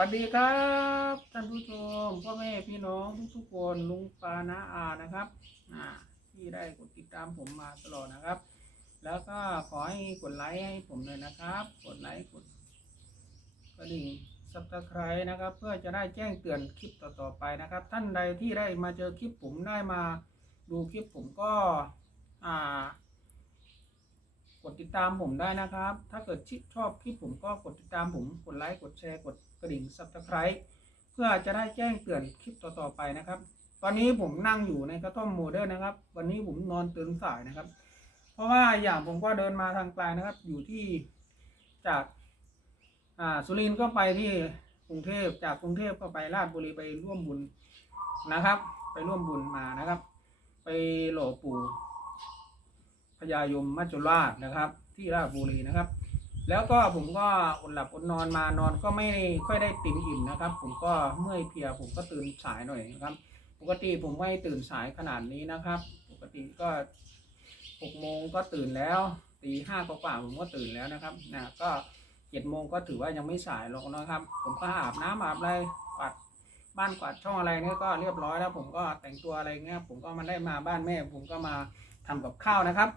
วัสดีครับท่านผู้ชมพ่อแม่พี่น้องทุกๆคนลุงปานาอานะครับที่ได้กดติดตามผมมาตลอดนะครับ แล้วก็ขอให้กดไลค์ให้ผมเลยนะครับ กดไลค์กดกระดิ่งสับตะไคร้นะครับ เพื่อจะได้แจ้งเตือนคลิปต่อๆไปนะครับ ท่านใดที่ได้มาเจอคลิปผมได้มาดูคลิปผมก็ ดตามผมได้นะครับ ถ้าเกิดชอบคลิปผมก็กดติดตามผมกดไลค์กดแชร์กดกระดิ่ง subscribe เพื่อจะได้แจ้งเตือนคลิปต่อๆไปนะครับ ตอนนี้ผมนั่งอยู่ในกระท่อมโมเดิร์นนะครับ วันนี้ผมนอนตื่นสายนะครับ เพราะว่าอย่างผมก็เดินมาทางไกลนะครับ อยู่ที่จากอ่าสุรินทร์ก็ไปที่กรุงเทพจากกรุงเทพก็ไปราชบุรีไปร่วมบุญนะครับ ไปร่วมบุญมานะครับ ไปหล่อปู่ พญายมมัจจุราชนะครับ ที่ราชบุรีนะครับ แล้วก็ผมก็อดหลับอดนอนมานอนก็ไม่ค่อยได้ตื่นอิ่มนะครับ ผมก็เมื่อยเพลียผมก็ตื่นสายหน่อยนะครับ ปกติผมไม่ตื่นสายขนาดนี้นะครับ ปกติก็หกโมงก็ตื่นแล้วตีห้ากว่าผมก็ตื่นแล้วนะครับนะก็เจ็ดโมงก็ถือว่ายังไม่สายหรอกนะครับ ผมก็อาบน้ำอาบอะไรกวาดบ้านกวาดช่องอะไรเนี่ยก็เรียบร้อยแล้ว ผมก็แต่งตัวอะไรเงี้ยผมก็มาได้มาบ้านแม่ ผมก็มา ทำกับข้าวนะครับ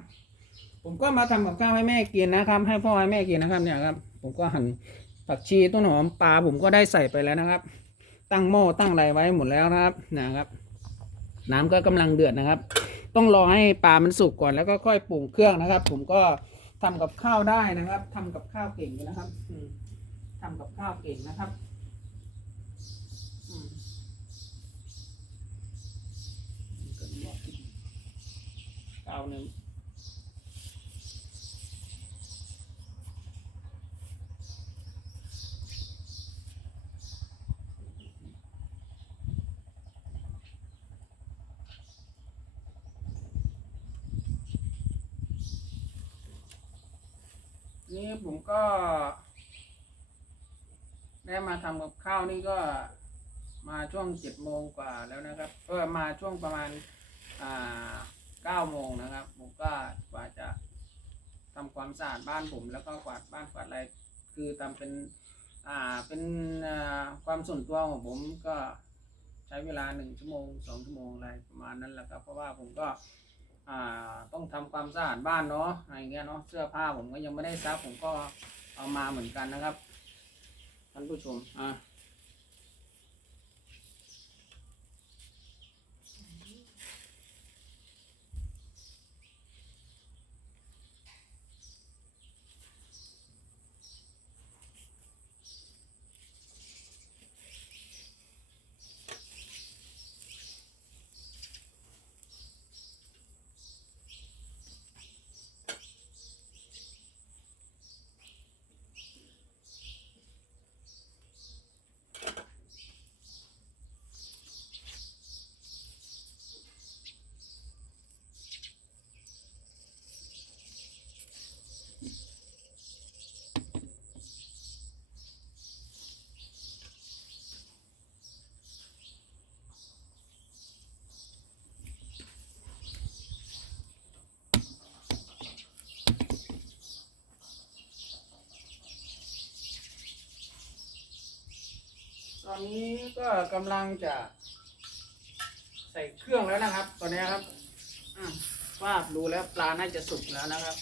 ผมก็มาทำกับข้าวให้แม่กินนะครับ ให้พ่อให้แม่กินนะครับเนี่ยครับ ผมก็หั่นผักชีต้นหอมปลาผมก็ได้ใส่ไปแล้วนะครับ ตั้งหม้อตั้งอะไรไว้หมดแล้วนะครับนะครับ น้ำก็กำลังเดือดนะครับ ต้องรอให้ปลามันสุกก่อนแล้วก็ค่อยปรุงเครื่องนะครับ ผมก็ทำกับข้าวได้นะครับทำกับข้าวเก่งนะครับ อืมทำกับข้าวเก่งนะครับอืม ข้าหนึ่งนี่ผมก็ ได้มาทำกับข้าวนี่ก็มาช่วงเจ็ดโมงกว่าแล้วนะครับเออมาช่วงประมาณอ่า เก้าโมงนะครับ ผมก็กว่าจะทำความสะอาดบ้านผม แล้วก็กวาดบ้านกวาดอะไรคือทำเป็นอ่าเป็นอ่าความส่วนตัวของผมก็ใช้เวลาหนึ่งชั่วโมงสองชั่วโมงอะไรประมาณนั้นแหละครับเพราะว่าผมก็อ่าต้องทำความสะอาดบ้านเนาะอะไรเงี้ยเนาะเสื้อผ้าผมก็ยังไม่ได้ซักผมก็เอามาเหมือนกันนะครับท่านผู้ชมอ่าตอนนี้ ก็กำลังจะ ใส่เครื่องแล้วนะครับ ตอนนี้ครับว่าดูแล้วปลาน่าจะสุกแล้วนะครับ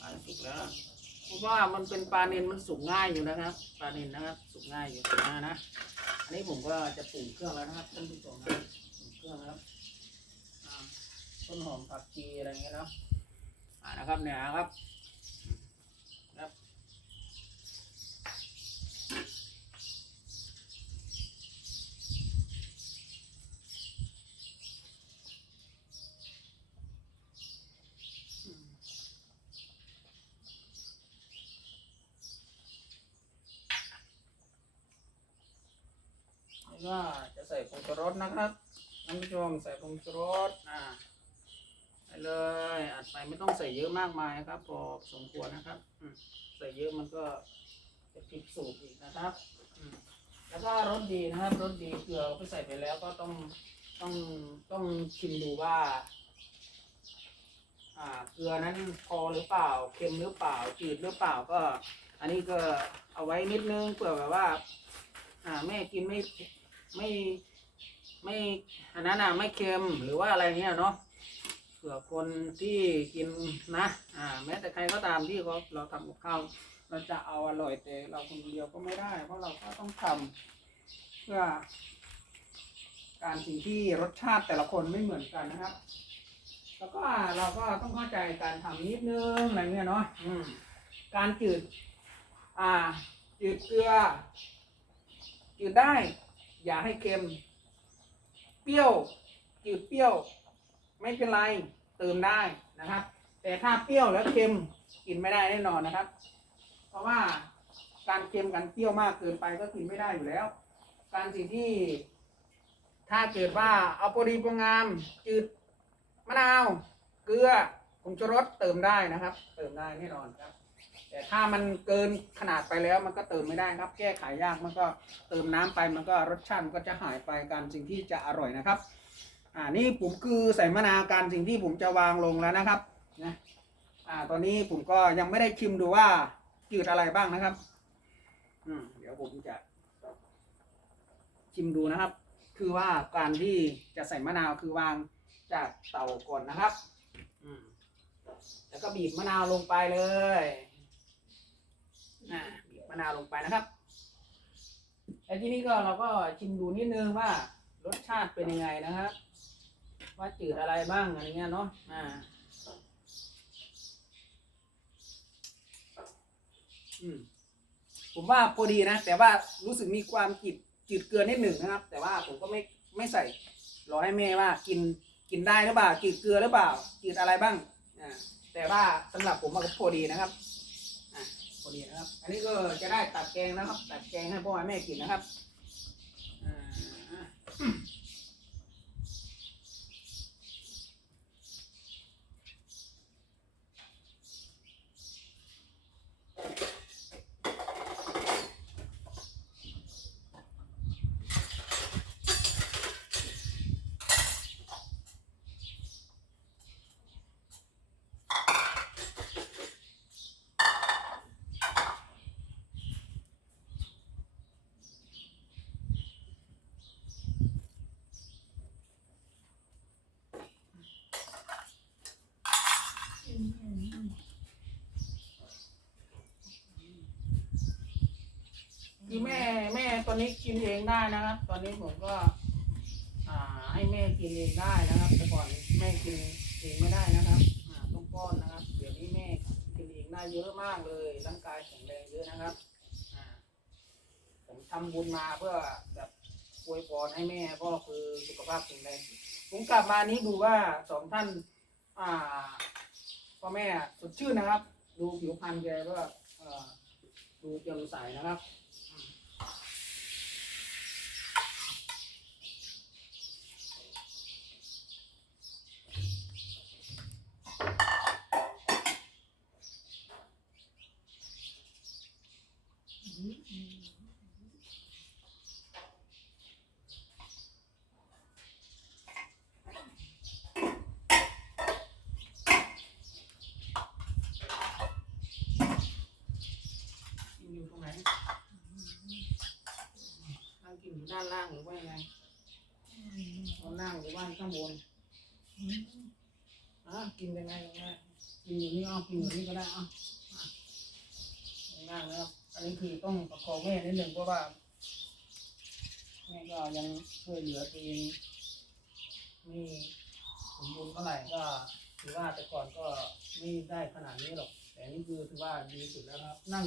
ปลาสุกแล้วเพราะว่ามันเป็นปลาเนนมันสุกง่ายอยู่นะครับ ปลาเนนนะครับ สุกง่ายอยู่นะนะอันนี้ผมก็จะปรุงเครื่องแล้วนะครับท่านผู้ชมนะปรุงเครื่องแล้วต้นหอมผักชีอะไรเงี้ยเนาะอ่านะครับเนี่ยครับ ก็จะใส่ผงชูรสนะครับท่านผู้ชมใส่ผงชูรสอ่าใส่เลยอัดไปไม่ต้องใส่เยอะมากมายนะครับ พอสมควรนะครับอืใส่เยอะมันก็จะผิดสูตรอีกนะครับอแล้วก็รสดีนะครับรสดีเกลือไปใส่ไปแล้วก็ต้องต้องต้องชิมดูว่าออ่าเกลือนั้นพอหรือเปล่าเค็มหรือเปล่าจืดหรือเปล่าก็ อันนี้ก็เอาไว้นิดนึงเผื่อแบบว่า อ่าแม่กินไม่ ไม่ไม่อันนั้นอะไม่เค็มหรือว่าอะไรเงี้ยเนาะเผื่อคนที่กินนะอ่า แม้แต่ใครก็ตามที่เขาเราทำกับข้าวเราจะเอาอร่อยแต่เราคนเดียวก็ไม่ได้ เพราะเราก็ต้องทำเพื่อ การสิ่งที่รสชาติแต่ละคนไม่เหมือนกันนะครับ แล้วก็เราก็ต้องเข้าใจการทำนิดนึงอะไรเงี้ยเนาะการจืด อ่าจืดเกลือจืดได้ อย่าให้เค็ม เปรี้ยวจืดเปรี้ยว ไม่เป็นไรเติมได้นะครับ แต่ถ้าเปรี้ยวแล้วเค็มกินไม่ได้แน่นอนนะครับ เพราะว่าการเค็มกันเปรี้ยวมากเกินไปก็กินไม่ได้อยู่แล้ว การสิ่งที่ ถ้าเกิดว่าเอาพอดีพองามจืดมะนาว เกลือผงชูรสเติมได้นะครับ เติมได้แน่นอนครับ แต่ถ้ามันเกินขนาดไปแล้วมันก็เติมไม่ได้ครับ แก้ไขยากมันก็เติมน้ำไปมันก็รสชาติมันก็จะหายไปการสิ่งที่จะอร่อยนะครับ อ่านี่ผมคือใส่มะนาวการสิ่งที่ผมจะวางลงแล้วนะครับนะอ่าตอนนี้ผมก็ยังไม่ได้ชิมดูว่าจืดอะไรบ้างนะครับ อืมเดี๋ยวผมจะชิมดูนะครับ คือว่าการที่จะใส่มะนาวคือวางจากเตาก่อนนะครับ อืมแล้วก็บีบมะนาวลงไปเลย นาวลงไปนะครับแล้วที่นี้ก็เราก็ชิมดูนิดนึงว่ารสชาติเป็นยังไงนะครับ ว่าจืดอะไรบ้างอะไรเงี้ยเนาะอ่าอืมผมว่าพอดีนะ แต่ว่ารู้สึกมีความจืดจืดเกลือนิดหนึ่งนะครับ แต่ว่าผมก็ไม่ไม่ใส่รอให้แม่ว่ากินกินได้หรือเปล่าจืดเกลือหรือเปล่าจืดอะไรบ้างอ่าแต่ว่าสำหรับผมมันก็พอดีนะครับ พอดีนะครับ อันนี้ก็จะได้ตัดแกงนะครับ ตัดแกงให้พ่อให้แม่กินนะครับ คือแม่แม่ตอนนี้กินเองได้นะครับ ตอนนี้ผมก็ อ่า ให้แม่กินเองได้นะครับ แต่ก่อนแม่กินเองไม่ได้นะครับอ่าต้องป้อนนะครับเดี๋ยวนี้แม่กินเองได้เยอะมากเลยร่างกายแข็งแรงเยอะนะครับอ่าผมทำบุญมาเพื่อแบบอวยพรให้แม่ก็คือสุขภาพแข็งแรงผมกลับมานี้ดูว่าสองท่าน อ่าพ่อแม่สดชื่นนะครับ ดูผิวพรรณแกก็เออดูแจ่มใสนะครับ กินอยู่ตรงไหนนั่งกินอยู่ด้านล่างหรือว่ายังไงตอนล่างบนอะกินยังไงยังไงกินอยู่นี่เอ่กินอยู่นี่ก็ได้อะง่ายนะครับอันนี้คือต้องประคองแม่นิดหนึ่งเพราะว่าแม่ก็ยังช่วยเหลือตัวเองไม่สมบูรณ์เท่าไหร่ก็ถือว่าแต่ก่อนก็ไม่ได้ขนาดนี้หรอก แต่นี่คือถือว่าดีสุดแล้วครับ นั่ง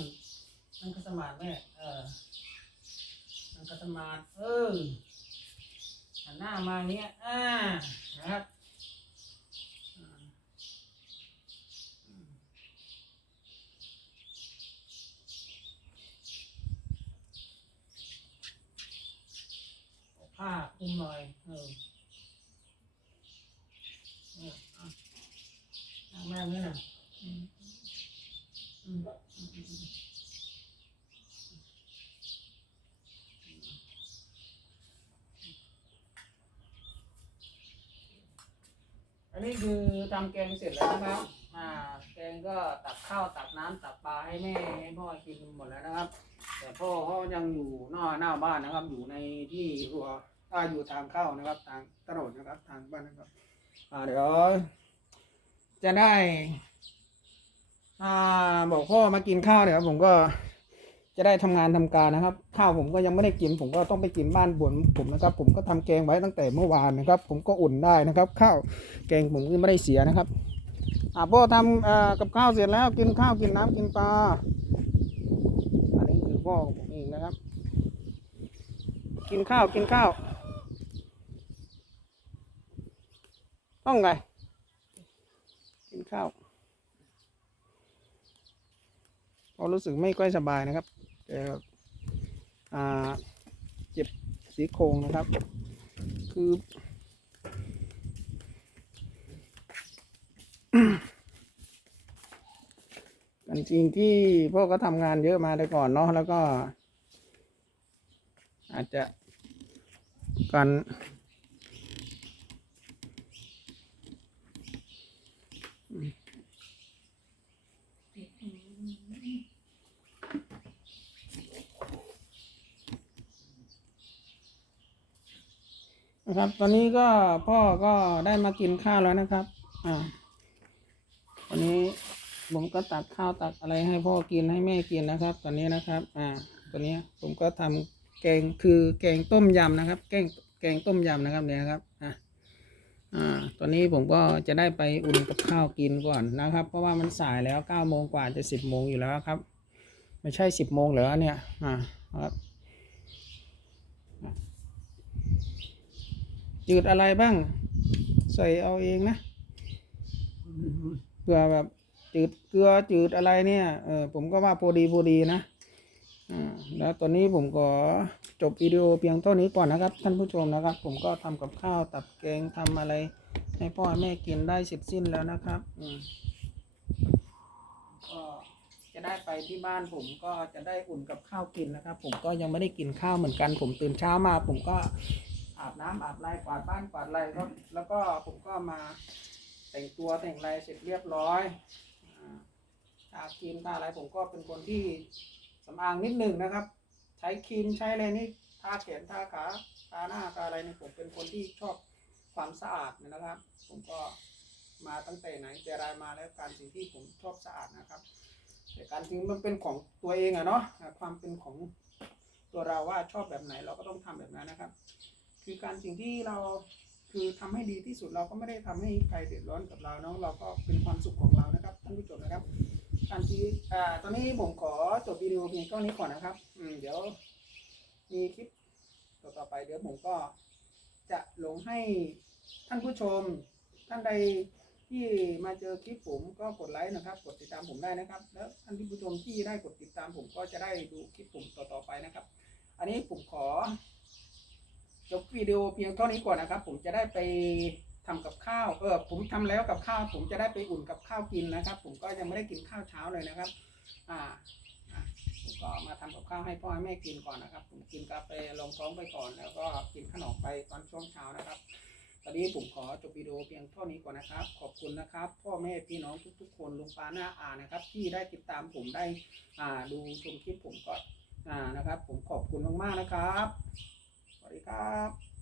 นั่งคัตมาดแม่ เออนั่งคัตมาดเออ หันหน้ามาเงี้ยอ่านะครับผ้าคลุมหน่อยเออเอออะนั่งแม่เนี่ยนะอืมอืมอืมอืมอืม อั นี้คือทำแกงเสร็จแล้วนะครับ อ่า แกงก็ตักข้าวตักน้ำตักปลาให้แม่ให้พ่อกินหมดแล้วนะครับ แต่พ่อเขายังอยู่หน้าหน้าบ้านนะครับ อยู่ในที่หัวอ่าอยู่ทางเข้านะครับ ทางถนนนะครับ ทางบ้านนะครับ อ่าเดี๋ยวจะได้ อ่าบอกพ่อมากินข้าวเดี๋ยวผมก็ จะได้ทำงานทำการนะครับ ข้าวผมก็ยังไม่ได้กิน ผมก็ต้องไปกินบ้านบนผมนะครับ ผมก็ทำแกงไว้ตั้งแต่เมื่อวานนะครับ ผมก็อุ่นได้นะครับ ข้าวแกงผมก็ไม่ได้เสียนะครับอ่าพ่อทำกับข้าวเสร็จแล้วกินข้าวกินน้ำกินปลาอันนี้คือพ่อของผมเองนะครับ กินข้าวกินข้าว ต้องไงกินข้าวพอรู้สึกไม่ค่อยสบายนะครับ แต่อ่าเจ็บสีโครงนะครับ คือกันจริงที่พ่อก็ทำงานเยอะมาแต่ก่อนเนาะแล้วก็ อาจจะกัน นะครับ ตอนนี้ก็พ่อก็ได้มากินข้าวแล้วนะครับ อ่า วันนี้ผมก็ตักข้าวตักอะไรให้พ่อกินให้แม่กินนะครับ ตอนนี้นะครับ อ่า ตอนนี้ผมก็ทำแกงคือแกงต้มยำนะครับ แกงแกงต้มยำนะครับเนี่ยครับ อ่าอ่า ตอนนี้ผมก็จะได้ไปอุ่นกับข้าวกินก่อนนะครับ เพราะว่ามันสายแล้วเก้าโมงกว่าจะสิบโมงอยู่แล้วครับ ไม่ใช่สิบโมงเหรอเนี่ย อ่าครับ จืดอะไรบ้าง ใส่เอาเองนะเกลือแบบจืดเกลือจืดอะไรเนี่ยเออผมก็ว่าพอดีพอดีนะอ่าแล้วตอนนี้ผมก็จบวิดีโอเพียงเท่านี้ก่อนนะครับ ท่านผู้ชมนะครับ ผมก็ทำกับข้าวตับแกงทำอะไรให้พ่อแม่กินได้เสร็จสิ้นแล้วนะครับอืมก็จะได้ไปที่บ้านผมก็จะได้อุ่นกับข้าวกินนะครับ ผมก็ยังไม่ได้กินข้าวเหมือนกัน ผมตื่นเช้ามา ผมก็ อาบน้ำอาบไรกวาดบ้านกวาดไรก็แล้วก็ผมก็มาแต่งตัวแต่งไรเสร็จเรียบร้อยอาทาครีมทาอะไรผมก็เป็นคนที่สำอางนิดหนึ่งนะครับ ใช้ครีมใช้อะไรนี่ทาแขนทาขาทาหน้าทาอะไรนี่ผมเป็นคนที่ชอบความสะอาดนะครับ ผมก็มาตั้งแต่ไหนแต่ไรมาแล้วการสิ่งที่ผมชอบสะอาดนะครับ แต่การสิ่งมันเป็นของตัวเองอะเนาะความเป็นของตัวเราว่าชอบแบบไหนเราก็ต้องทำแบบนั้นนะครับ คือการสิ่งที่เราคือทำให้ดีที่สุดเราก็ไม่ได้ทำให้ใครเดือดร้อนกับเราเนาะเราก็เป็นความสุขของเรานะครับท่านผู้ชมนะครับการที่อ่าตอนนี้ผมขอจบวิดีโอเพียงเท่านี้ก่อนนะครับอืมเดี๋ยวมีคลิปต่อๆไปเดี๋ยวผมก็จะลงให้ท่านผู้ชม ท่านใดที่มาเจอคลิปผมก็กดไลค์นะครับ กดติดตามผมได้นะครับ แล้วท่านผู้ชมที่ได้กดติดตามผมก็จะได้ดูคลิปผมต่อๆไปนะครับ อันนี้ผมขอ จบวิดีโอเพียงเท่านี้ก่อนนะครับ ผมจะได้ไปทำกับข้าวเออผมทำแล้วกับข้าว ผมจะได้ไปอุ่นกับข้าวกินนะครับ ผมก็ยังไม่ได้กินข้าวเช้าเลยนะครับ อ่าผมก็มาทำกับข้าวให้พ่อให้แม่กินก่อนนะครับ ผมกินกาแฟลงท้องไปก่อน แล้วก็กินขนมไปตอนช่วงเช้านะครับตอนนี้ผมขอจบวิดีโอเพียงเท่านี้ก่อนนะครับ ขอบคุณนะครับ พ่อแม่พี่น้องทุกๆ คนลุงป้าหน้าอานะครับ ที่ได้ติดตามผมได้อ่าดูชมคลิปผมก็อ่านะครับ ผมขอบคุณมากๆนะครับ สวัสดีครับ